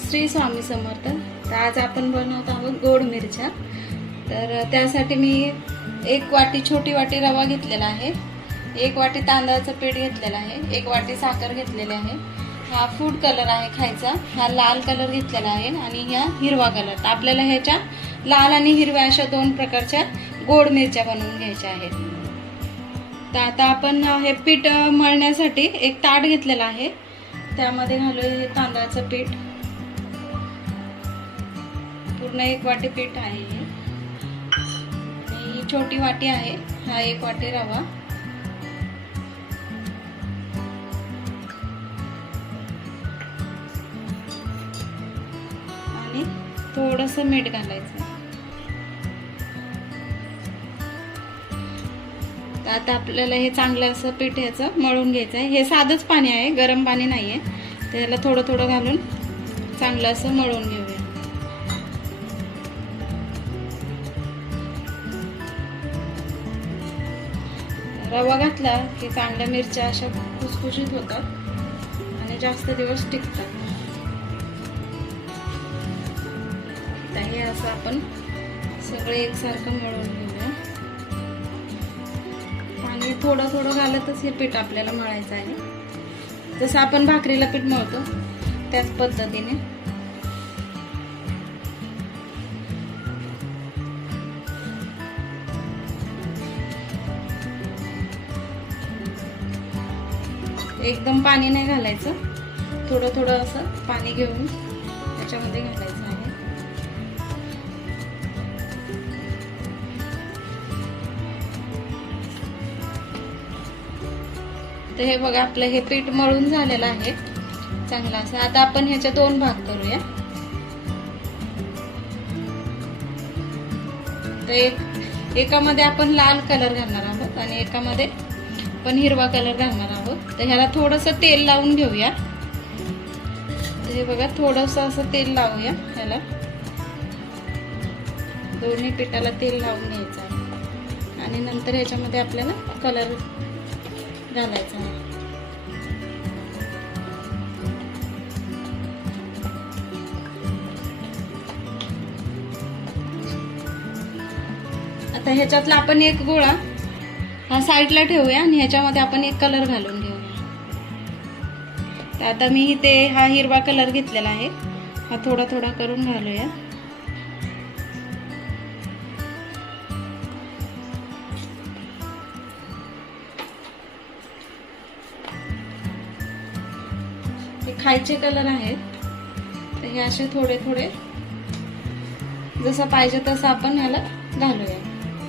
श्री स्वामी समर्थ। तर आज आपण बनवत आहोत गोड मिरच्या। तर त्यासाठी मी 1 वाटी छोटी वाटी रवा घेतलेला आहे, 1 वाटी तांदळाचं पीठ घेतलेलं आहे, 1 वाटी साखर घेतलेली आहे, हा फूड कलर आहे खायचा, हा लाल कलर घेतलेला आहे आणि हा हिरवा कलर। तर आपल्याला ह्याच्या लाल आणि हिरव्या अशा 2 प्रकारच्या गोड मिरच्या बनवून घ्यायच्या आहेत। तर आता आपण हे पीठ मळण्यासाठी एक ताट घेतलेला आहे, त्यामध्ये घालूया हे तांदळाचं पीठ। पूर्ण 1 वाटी पीठ आहे हे, ही छोटी वाटी आहे, हा 1 वाटी रवा आणि थोडंसं मीठ घालायचं। तर आता आपल्याला हे चांगलं असं पीठ याचं मळून घ्यायचं आहे। हे साधंच पाणी आहे, गरम पाणी नाहीये। त्याला थोडं थोडं घालून चांगलं असं मळून घेऊया। रवा घातला की चांगल्या मिरच्या अशा खुसखुशीत होतात आणि जास्त दिवस टिकतात। तर हे असं आपण सगळे एकसारखं मळून घेऊया। पाणी थोडं थोडं घालतच हे पीठ आपल्याला मळायचं आहे, जसं आपण भाकरीला पीठ मळतो त्याच पद्धतीने। एकदम पाणी नाही घालायचं, थोडं थोडं असं पाणी घेऊन त्याच्यामध्ये घालायचं आहे। तर हे बघा आपलं हे पीठ मळून झालेलं आहे चांगलं असं। आता आपण ह्याचे 2 भाग करूया। तर एकामध्ये आपण लाल कलर घालणार आहोत आणि एकामध्ये पण हिरवा कलर घालणार आहोत। तर ह्याला थोडंसं तेल लावून घेऊया। तर हे बघा थोडंसं असं तेल लावूया ह्याला, दोन्ही पिठाला तेल लावून घ्यायचं आहे आणि नंतर ह्याच्यामध्ये आपल्याला कलर घालायचा आहे। आता ह्याच्यातला आपण एक गोळा हा साईडला ठेवूया आणि ह्याच्यामध्ये आपण एक कलर घालून घेऊया। तर आता मी इथे हा हिरवा कलर घेतलेला आहे, हा थोडा थोडा करून घालूया। हे खायचे कलर आहेत, तर हे असे थोडे थोडे जसं पाहिजे तसं आपण ह्याला घालूया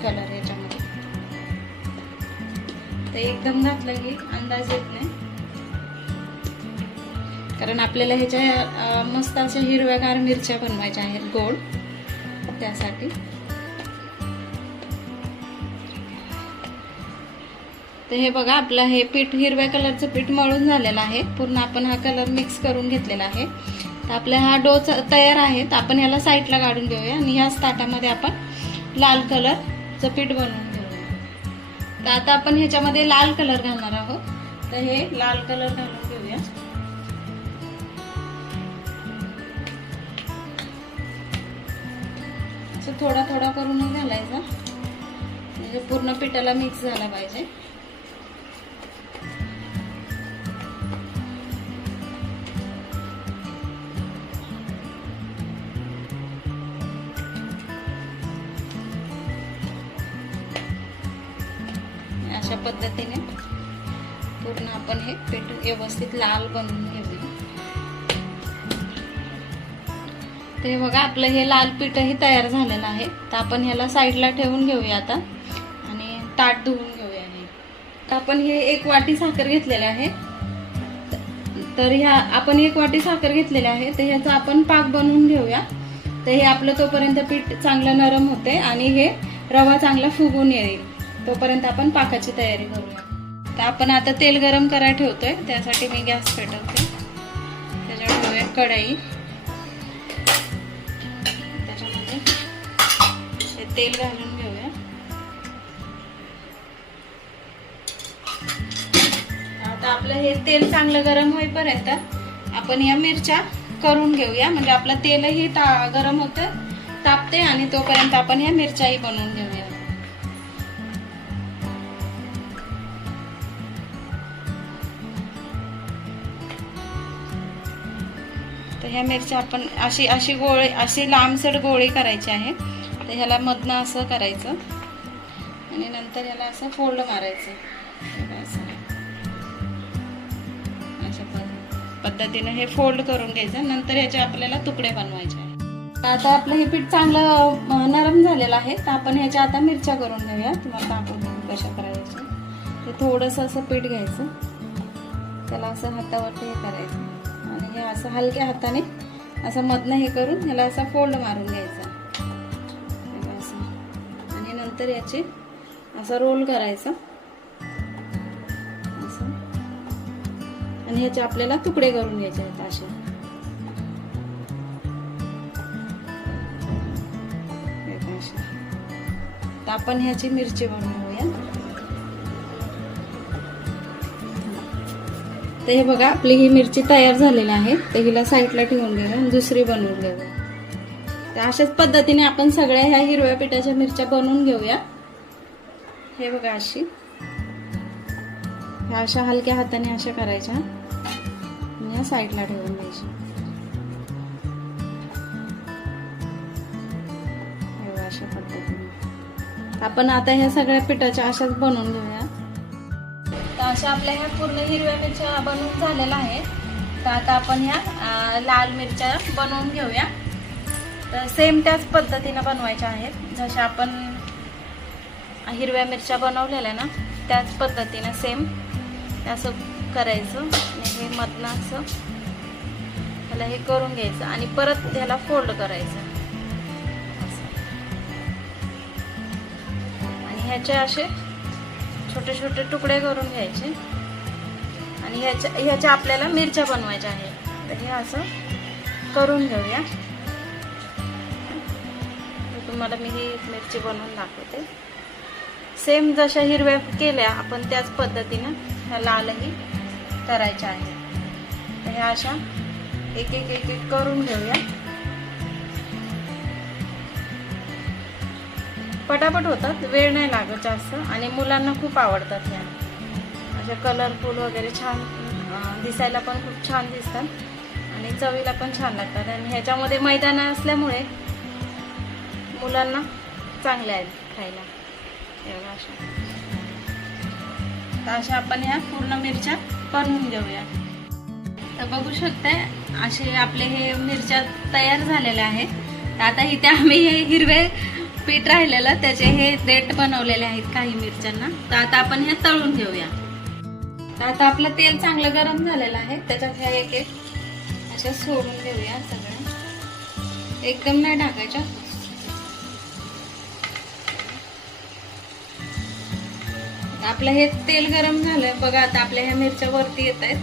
कलर याच्यामध्ये। तर एकदम घातलं की अंदाज येत नाही, कारण आपल्याला ह्याच्या मस्त अशा हिरव्यागार मिरच्या बनवायच्या आहेत गोड, त्यासाठी। तर हे बघा आपलं हे पीठ हिरव्या कलरचं पीठ मळून झालेलं आहे, पूर्ण आपण हा कलर मिक्स करून घेतलेला आहे। तर आपला हा डो तयार आहे, तर आपण ह्याला साईडला काढून घेऊया आणि ह्याच ताटामध्ये आपण लाल कलरचं पीठ बनवून घेऊया। तर आता आपण ह्याच्यामध्ये लाल कलर घालणार आहोत, तर हे लाल कलर घालून घेऊया। असं थोडा थोडा करून घालायचा, म्हणजे पूर्ण पिठाला मिक्स झाला पाहिजे। अशा पद्धतीने पूर्ण आपण हे पीठ व्यवस्थित लाल बनवून घेऊया। ते बघा आपलं हे लाल पीठही तयार झालेलं आहे। तर आपण ह्याला साईडला ठेवून घेऊया आता आणि ताट धुवून घेऊया। तर आपण हे 1 वाटी साखर घेतलेली आहे, तर ह्या आपण 1 वाटी साखर घेतलेली आहे, तर ह्याचा आपण पाक बनवून घेऊया। तर हे आपलं तोपर्यंत पीठ चांगलं नरम होते आणि हे रवा चांगला फुगून येईल, तोपर्यंत आपण पाकाची तयारी करूया। तर आपण आता तेल गरम करायला ठेवतोय, त्यासाठी मी गॅस पेटवते। त्याच्यावर ठेवूया कढई, त्याच्यामध्ये हे तेल घालून घेऊया। आता आपलं हे तेल चांगलं गरम होईपर्यंत आपण या मिरच्या करून घेऊया, म्हणजे आपलं तेलही गरम होतं, तापते, आणि तोपर्यंत आपण या मिरच्याही बनवून घेऊया. तर ह्या मिरच्या आपण अशी गोळी, अशी लांबसड गोळी करायची आहे. तर ह्याला मधनं असं करायचं आणि नंतर ह्याला असं फोल्ड मारायचं. अशा पद्धतीने हे फोल्ड करून घ्यायचं. नंतर ह्याचे आपल्याला तुकडे बनवायचे आहे. आता आपलं हे पीठ चांगलं नरम झालेलं आहे. तर आपण ह्याच्या आता मिरच्या करून घेऊया. तुम्हाला दाखवतो कशा करायच्या. ते थोडंसं असं पीठ घ्यायचं, त्याला असं हातावरती हे करायचं आणि हे असं हलक्या हाताने असं मधनं हे करून ह्याला असा फोल्ड मारून घ्यायचा असं, आणि नंतर याचे असं रोल करायचं असं, आणि ह्याचे आपल्याला तुकडे करून घ्यायचे आहेत असे. तर आपण ह्याची मिरची बनवूया. तर हे बघा, आपली ही मिरची तयार झालेली आहे. तर हिला साईडला ठेवून घेऊया आणि दुसरी बनवून घेऊया. तर अशाच पद्धतीने आपण सगळ्या ह्या हिरव्या पिठाच्या मिरच्या बनवून घेऊया. हे बघा, ह्या अशा हलक्या हाताने अशा करायच्या आणि ह्या साईडला ठेवून द्यायच्या. हे बघा, अशा पद्धतीने आपण आता ह्या सगळ्या पिठाच्या अशाच बनवून घेऊया. तर अशा आपल्या ह्या पूर्ण हिरव्या मिरच्या बनवून झालेल्या आहेत. तर आता आपण ह्या लाल मिरच्या बनवून घेऊया. तर सेम त्याच पद्धतीने बनवायच्या आहेत, जशा आपण हिरव्या मिरच्या बनवलेल्या ना त्याच पद्धतीने सेम असं करायचं. आणि हे मधनं असं ह्याला हे करून घ्यायचं आणि परत ह्याला फोल्ड करायचं आणि ह्याचे असे छोटे छोटे तुकडे करून घ्यायचे आणि ह्याच्या आपल्याला मिरच्या बनवायच्या आहेत. तर हे असं करून घेऊया. तुम्हाला मी ही मिरची बनवून दाखवते. सेम जशा हिरव्या केल्या आपण त्याच पद्धतीनं ह्या लालही करायच्या आहेत. तर ह्या अशा एक एक एक एक करून घेऊया. पटापट होतात, वेळ नाही लागत जास्त, आणि मुलांना खूप आवडतात ह्या. अशा कलरफुल वगैरे छान दिसायला पण खूप छान दिसतात आणि चवीला पण छान लागतात. आणि ह्याच्यामध्ये मैदा असल्यामुळे मुलांना चांगले आहेत खायला. तर अशा आपण ह्या पूर्ण मिरच्या बनवून घेऊया. तर बघू शकताय असे आपले हे मिरच्या तयार झालेल्या आहेत. तर आता इथे आम्ही हे हिरवे पीठ राहिलेलं त्याचे हे देठ बनवलेले आहेत काही मिरच्यांना. तर आता आपण हे तळून घेऊया. तर आता आपलं तेल चांगलं गरम झालेलं आहे. त्याच्यात ह्या एक एक अशा सोडून घेऊया सगळ्या. एकदम नाही टाकायच्या. आपलं हे तेल गरम झालंय बघा. आता आपल्या ह्या मिरच्या वरती येत आहेत.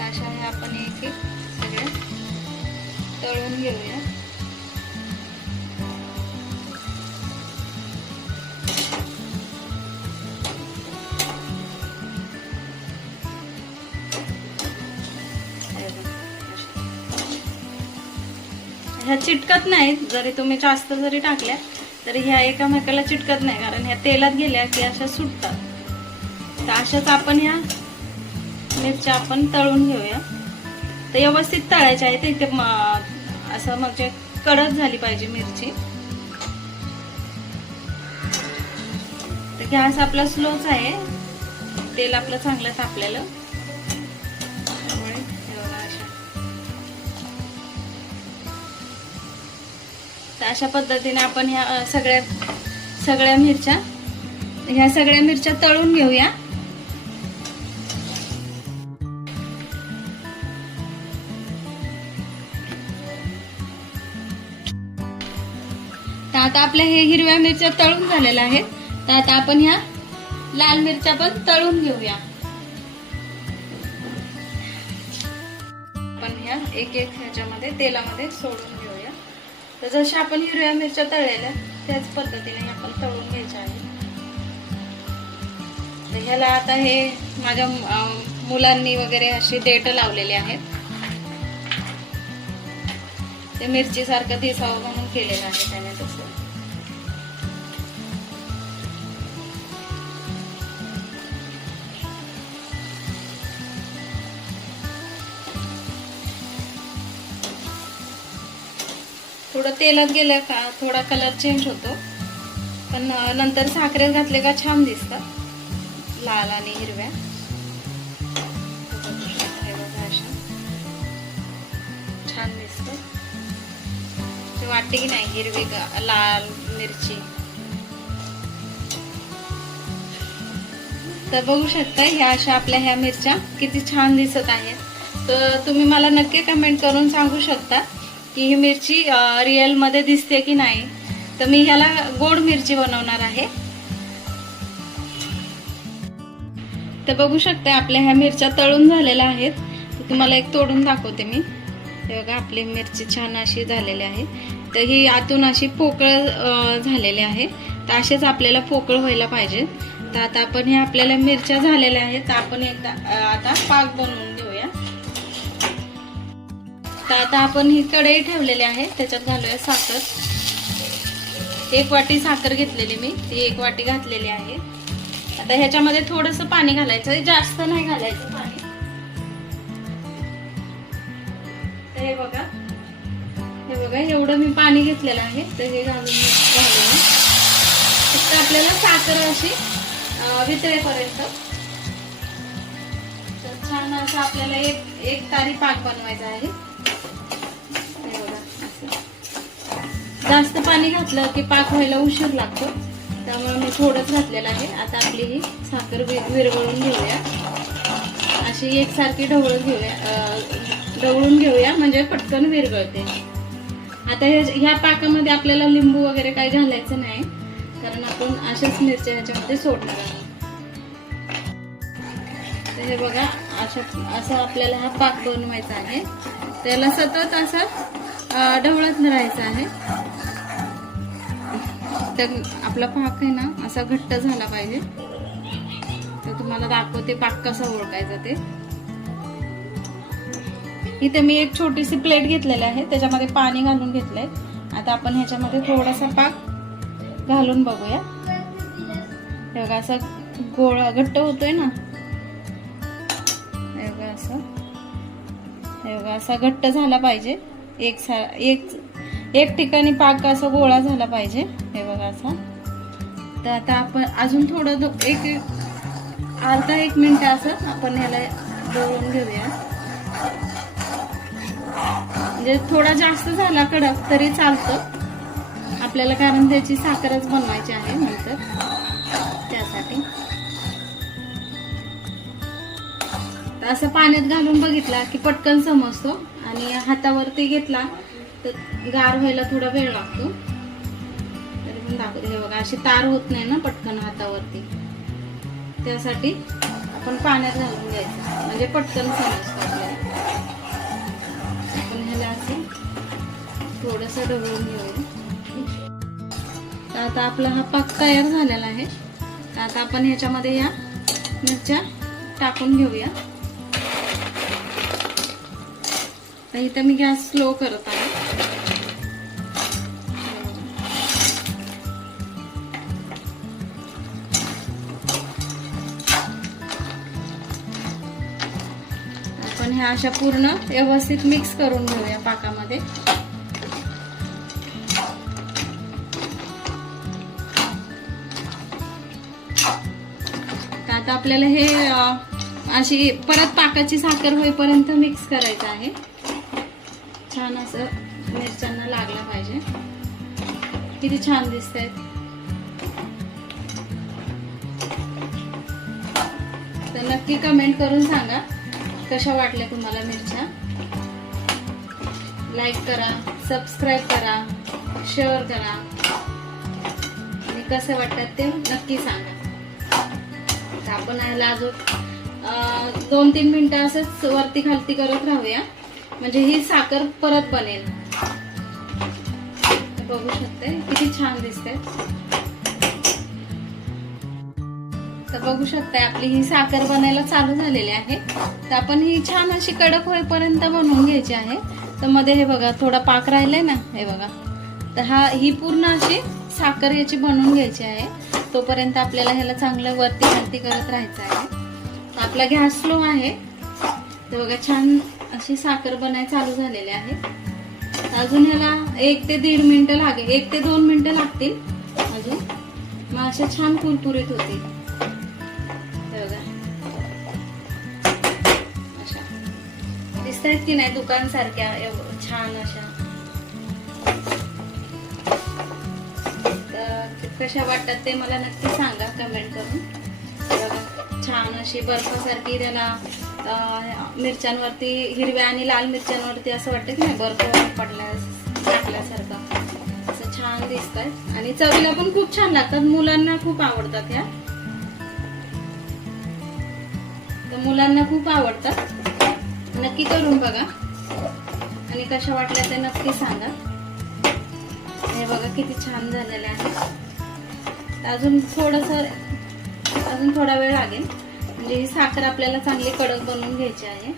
अशा ह्या आपण एक एक सगळ्या तळून घेऊया. ह्या चिटकत नाहीत, जरी तुम्ही जास्त जरी टाकल्या तरी ह्या एकामेकाला चिटकत नाही, कारण ह्या तेलात गेल्या की अशा सुटतात. तर अशाच आपण ह्या मिरच्या आपण तळून घेऊया. तर व्यवस्थित तळायच्या आहे. इथे असं म्हणजे कडक झाली पाहिजे मिरची. तर गॅस आपला स्लोच आहे. तेल आपलं चांगलं तापलेलं. तर अशा पद्धतीने आपण ह्या सगळ्या मिरच्या तळून घेऊया. तर आता आपल्या हे हिरव्या मिरच्या तळून झालेल्या आहेत. तर आता आपण ह्या लाल मिरच्या पण तळून घेऊया. आपण ह्या एक एक ह्याच्यामध्ये तेलामध्ये सोडून घेऊया. तर जशा आपण हिरव्या मिरच्या तळलेल्या त्याच पद्धतीने आपण तळून घ्यायच्या आहे. ह्याला आता हे माझ्या मुलांनी वगैरे अशी देठ लावलेली आहेत. ते मिरची सारखं दिसावं म्हणून केलेलं आहे त्याने तसं. थोडं तेलात गेलं का थोडा कलर चेंज होतो, पण नंतर साखरेत घातले का छान दिसतात, लाल आणि हिरव्या. छान दिसत. वाटते की नाही हिरवी लाल मिरची. तर बघू शकता ह्या अशा आपल्या ह्या मिरच्या किती छान दिसत आहेत. तर तुम्ही मला नक्की कमेंट करून सांगू शकता की ही मिरची रिअल मध्ये दिसते की नाही. तर मी ह्याला गोड मिरची बनवणार आहे. तर बघू शकता आपल्या ह्या मिरच्या तळून झालेल्या आहेत. तुम्हाला एक तोडून दाखवते मी. हे बघा आपली मिरची छान अशी झालेली आहे. तर ही आतून अशी पोकळ झालेली आहे. तर असेच आपल्याला पोकळ व्हायला पाहिजे. तर आता आपण हे आपल्याला मिरच्या झालेल्या आहेत. तर आपण एकदा आता पाक बनवून घेऊया. तर आता आपण ही कढई ठेवलेली आहे, त्याच्यात घालूया साखर. 1 वाटी साखर घेतलेली मी, ती 1 वाटी घातलेली आहे. आता ह्याच्यामध्ये थोडंसं पाणी घालायचं, जास्त नाही घालायचं पाणी. तर हे बघा एवढं मी पाणी घेतलेलं आहे. तर हे घालूया. फक्त आपल्याला साखर अशी वितळेपर्यंत. तर छान असं आपल्याला एक तारी पाक बनवायचा आहे. हे बघा असं. जास्त पाणी घातलं की पाक व्हायला उशीर लागतो, त्यामुळे मी थोडंच घातलेलं आहे. आता आपली ही साखर विरघळून घेऊया. अशी एकसारखी ढवळून घेऊया म्हणजे पटकन विरघळते. आता ह्या पाकामध्ये आपल्याला लिंबू वगैरे काही घालायचं नाही, कारण आपण अशाच मिरच्या ह्याच्यामध्ये सोडणार आहोत. तर हे बघा असं आपल्याला हा पाक बनवायचा आहे. त्याला सतत असं ढवळत राहायचं आहे. तर आपला पाक आहे ना असा घट्ट झाला पाहिजे. तर तुम्हाला दाखवते पाक कसा ओळखायचा ते. इथे मी एक छोटीशी प्लेट घेतलेली आहे, त्याच्यामध्ये पाणी घालून घेतलंय. आता आपण ह्याच्यामध्ये थोडासा पाक घालून बघूया. हे बघा असं गोळा घट्ट होतोय ना. हे बघा असा घट्ट झाला पाहिजे. एक ठिकाणी पाक असा गोळा झाला पाहिजे. हे बघा असा. तर आता आपण अजून थोडं अर्धा 1 मिनिट असं आपण ह्याला ढवळून घेऊया. म्हणजे थोडा जास्त झाला कडक तरी चालतं आपल्याला, कारण त्याची साखरच बनवायची आहे नंतर, त्यासाठी. असं पाण्यात घालून बघितला की पटकन समजतो, आणि हातावरती घेतला तर गार व्हायला थोडा वेळ लागतो. तरी पण दाखवते. हे बघा अशी तार होत नाही ना पटकन हातावरती, त्यासाठी आपण पाण्यात घालून घ्यायचं म्हणजे पटकन समजतो आपल्याला. आपण ह्याला असं थोडंसं ढवळून घेऊया. तर आता आपला हा पाक तयार झालेला आहे. तर आता आपण ह्याच्यामध्ये या मिरच्या टाकून घेऊया. तर इथं मी गॅस स्लो करत आहे. आपण ह्या अशा पूर्ण व्यवस्थित मिक्स करून घेऊया पाकामध्ये. आता आपल्याला हे अशी परत पाकाची साखर होईपर्यंत मिक्स करायचं आहे. छान असं मिरच्यांना लागला पाहिजे. किती छान दिसतंय. तर नक्की कमेंट करून सांगा कशा वाटल्या तुम्हाला मिरच्या. लाईक करा, सबस्क्राईब करा, शेअर करा, आणि कसे वाटतात ते नक्की सांगा. तर आपण याला अजून 2-3 मिनिटं असंच वरती खालती करत राहूया, म्हणजे ही साखर परत बनेल. बघू शकते किती छान दिसते. तर बघू शकता आपली ही साखर बनायला चालू झालेली आहे. तर आपण ही छान अशी कडक होईपर्यंत बनवून घ्यायची आहे. तर मध्ये हे बघा थोडा पाक राहिलाय ना, हे बघा. तर ही पूर्ण अशी साखर याची बनवून घ्यायची आहे. तोपर्यंत आपल्याला ह्याला चांगलं वरती खालती करत राहायचं आहे. आपला गॅस स्लो आहे. तर बघा छान अशी साखर बनाय चालू झालेली आहे. अजून ह्याला 1 ते 1.5 मिनिटं लागेल, 1 ते 2 मिनिटं लागतील अजून. मग अशा छान कुरकुरीत होतील. अशा दिसतायत की नाही दुकान सारख्या छान अशा. तर कशा वाटतात ते मला नक्की सांगा कमेंट करून. छान अशी बर्फासारखी त्याला मिरच्यांवरती, हिरव्या आणि लाल मिरच्यांवरती असं वाटतं की नाही बर्फ टाकल्यासारखं असं छान दिसतात. आणि चवीला पण खूप छान लागतात. मुलांना खूप आवडतात ह्या. तर मुलांना खूप आवडतात. नक्की करून बघा आणि कशा वाटल्या ते नक्की सांगा. हे बघा किती छान झालेले आहे. अजून थोडा वेळ लागेल. म्हणजे ही साखर आपल्याला चांगली कडक बनवून घ्यायची आहे.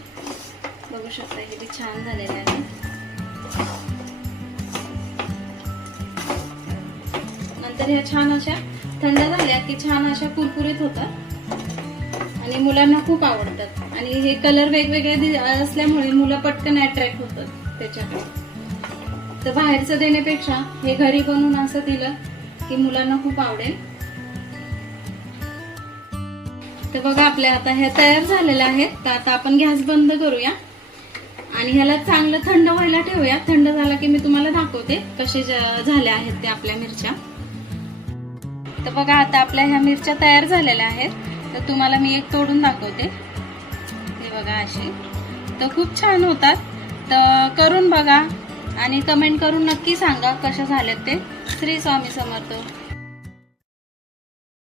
बघू शकता किती छान झालेले आहे. नंतर ह्या छान अशा थंड झाल्या की छान अशा कुरकुरीत होतात आणि मुलांना खूप आवडतात. आणि हे कलर वेगवेगळे असल्यामुळे मुलं पटकन अट्रॅक्ट होतात त्याच्याकडे. तर बाहेरचं देण्यापेक्षा हे घरी बनवून असं दिलं की मुलांना खूप आवडेल. तर बघा आपल्या आता हे तयार झालेले आहेत. तर आता आपण गॅस बंद करूया आणि ह्याला चांगलं थंड व्हायला ठेवूया. थंड झाला की मी तुम्हाला दाखवते कसे झाल्या आहेत ते आपल्या मिरच्या. तर बघा आता आपल्या ह्या मिरच्या तयार झालेल्या आहेत. तर तुम्हाला मी एक तोडून दाखवते. हे बघा अशी. तर खूप छान होतात. तर करून बघा आणि कमेंट करून नक्की सांगा कशा झाल्यात ते. श्री स्वामी समर्थ.